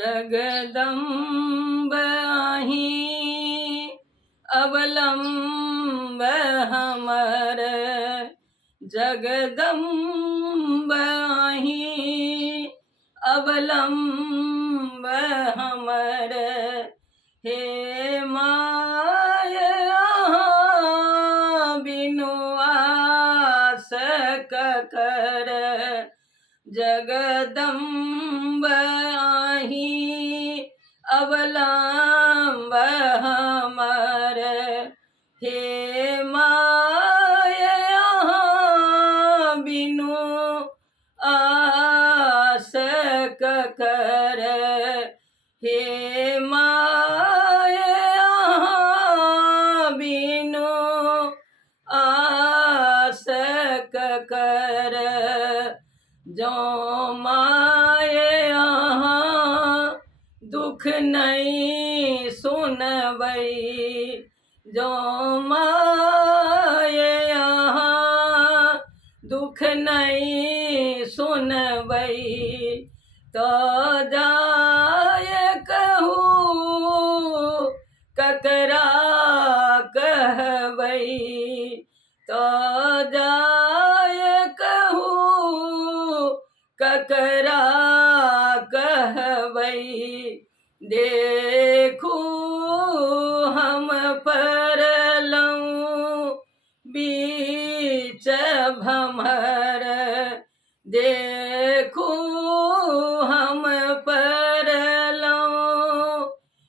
जगदम्ब आही अवलंब हमर, जगदम्ब आही अवलंब हमर। हे माया बिनु आस ककर, जगदम्ब आही अवलंब हमर। हे माया बिनु आस ककर, हे माया बिनु आस ककर। जो माया दुख नहीं सुनबै, जो माया दुख नहीं सुनबै, तो जाय कहूँ ककरा कहबै, तो जाय कहूँ ककरा कहबै। देखू हम परलौं बीच भमर, देखू हम परलौं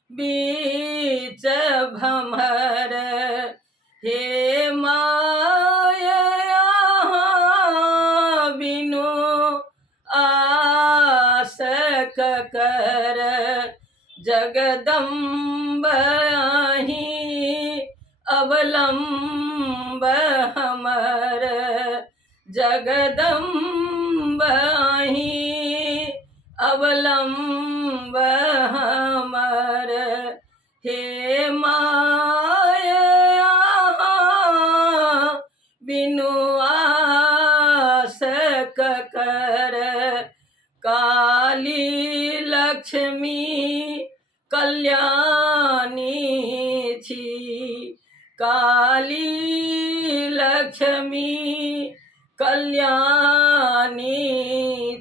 बीच भमर। हे माया बिनु आस ककर, जगदम्ब आही अवलंब हमर, जगदम्ब आही अवलंब हमर। हे माया बिनु आस ककर, काली लक्ष्मी कल्याणी छी, काली लक्ष्मी कल्याणी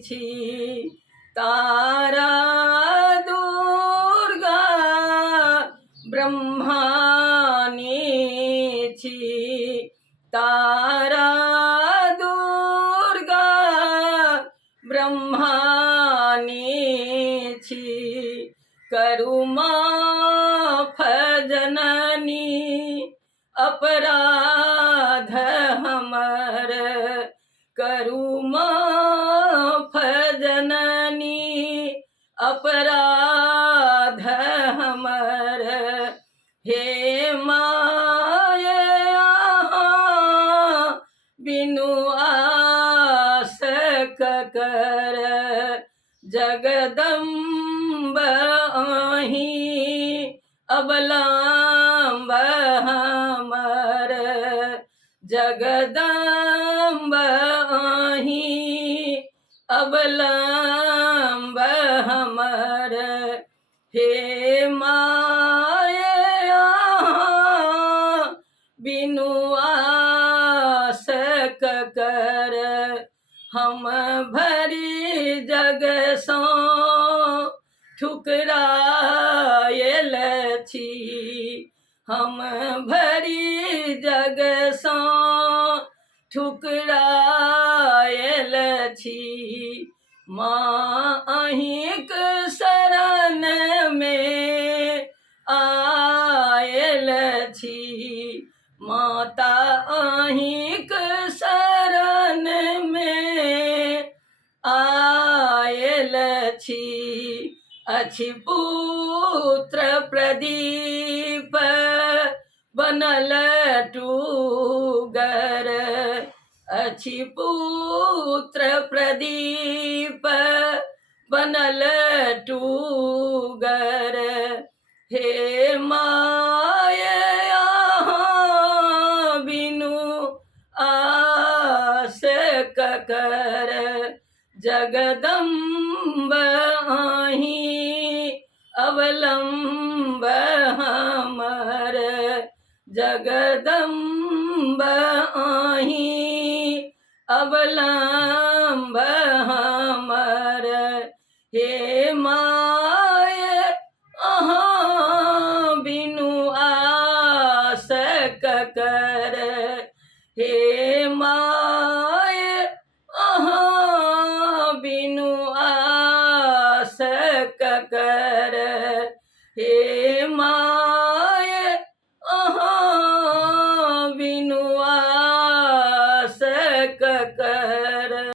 छी। तारा दुर्गा ब्रह्माणी छी, तारा दुर्गा ब्रह्माणी छी। करु माफ जननी अपराध हमर, करु माफ जननी अपराध हमर। हे माया बिनु आस ककर, जगदम्ब आही अवलंब हमर, जगदम्ब आही अवलंब हमर। हे माया बिनु आस ककर, हम भरी जग सो ठुकरायल छी, हम भरी जग सो ठुकरायल छी। माँ अहिंक शरण में आयल छी, माता अहिंक शरण में आयल छी। अछि पुत्र प्रदीप बनल टूगर, अछि पुत्र प्रदीप बनल टूगर। हे माया बिनु आस ककर, जगदम्ब आही जगदम्ब आही अवलंब हमर हे माय अहाँ बिनु आस ककर हे माय अहाँ बिनु आस ककर हे